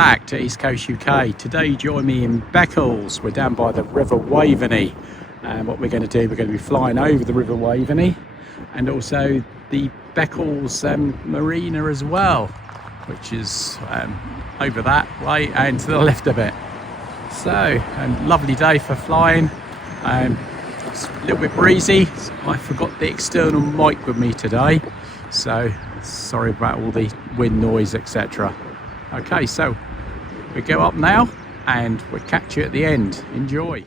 back to East Coast UK. Today you join me in Beccles. We're down by the River Waveney, and what we're going to do, we're going to be flying over the River Waveney and also the Beccles Marina as well, which is over that way and to the left a bit. So, lovely day for flying. It's a little bit breezy. I forgot the external mic with me today, so sorry about all the wind noise, etc. Okay, so we go up now and we'll catch you at the end. Enjoy.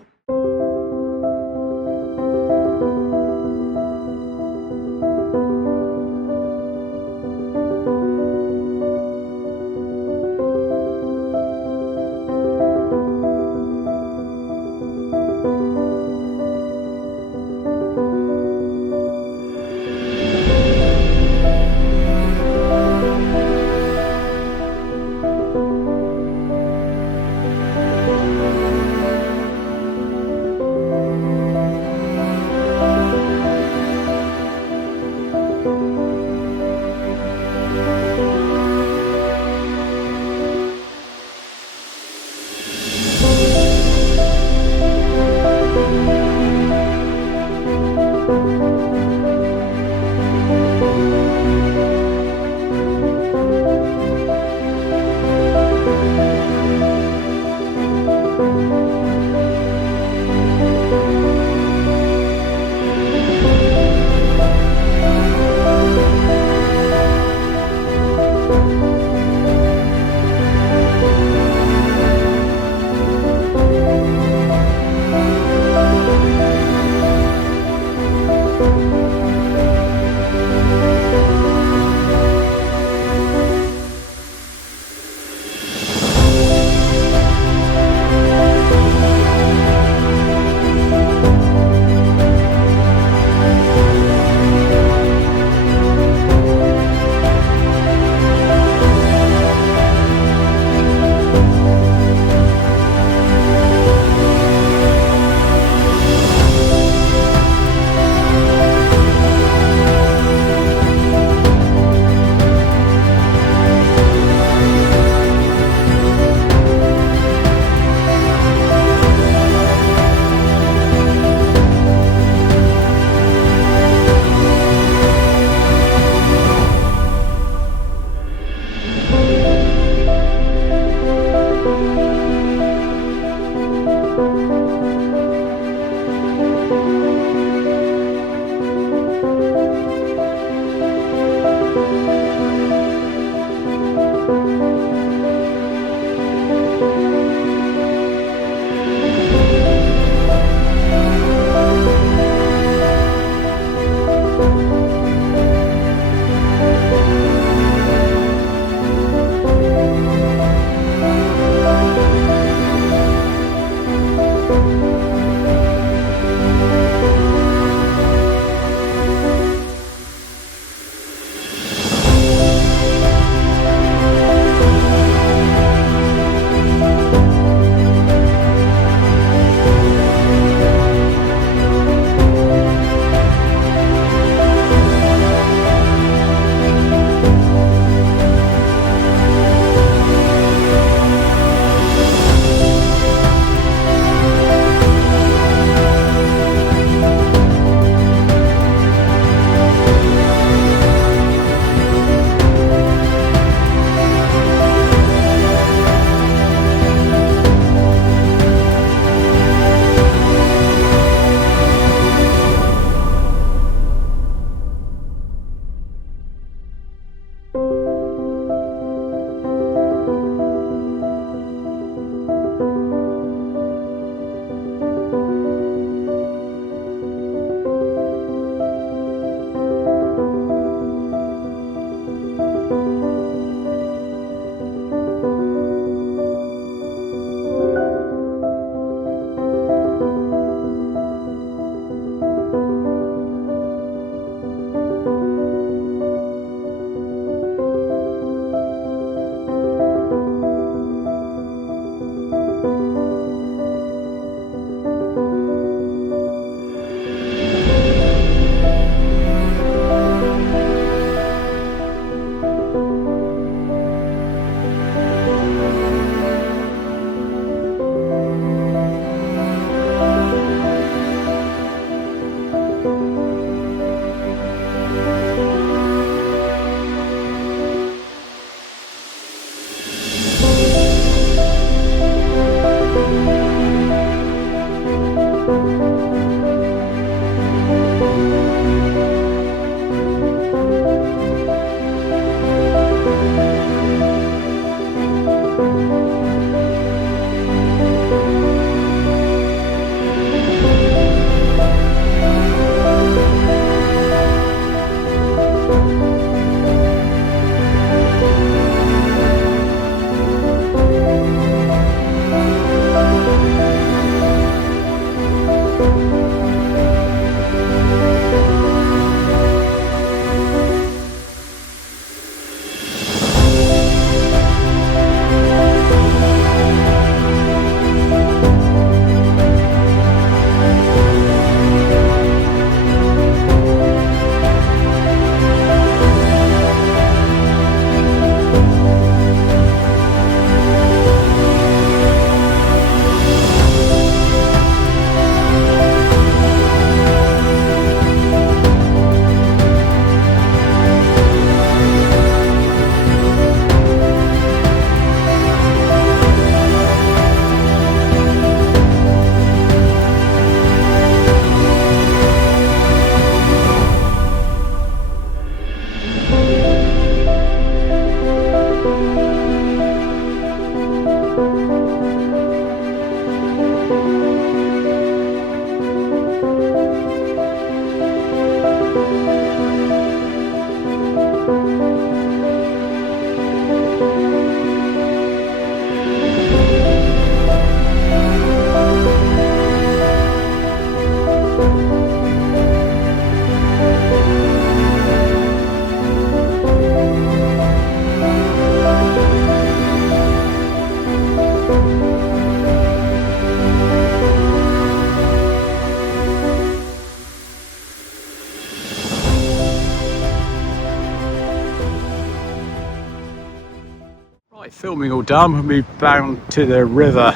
filming all done. We moved down to the river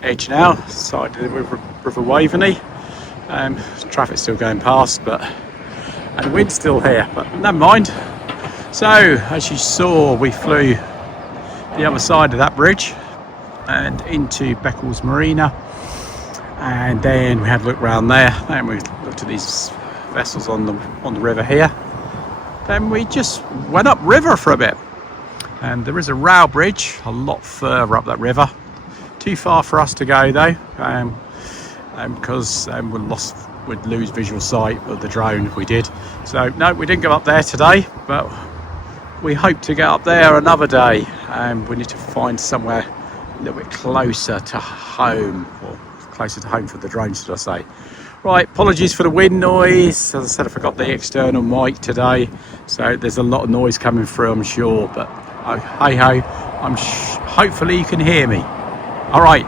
edge now, side of the river Waveney. Traffic's still going past, and the wind's still here, but never mind. So as you saw, we flew the other side of that bridge and into Beccles Marina, and then we had a look around there, and we looked at these vessels on the river here. Then we just went up river for a bit, and there is a rail bridge a lot further up that river. Too far for us to go though, because we'd lose visual sight of the drone if we did. So no, we didn't go up there today, but we hope to get up there another day. We need to find somewhere a little bit closer to home, or closer to home for the drone, should I say. Right, apologies for the wind noise. As I said, I forgot the external mic today, so there's a lot of noise coming through, I'm sure, but hey ho, hopefully you can hear me. All right,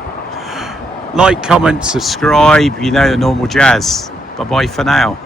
like, comment, subscribe, you know the normal jazz. Bye bye for now.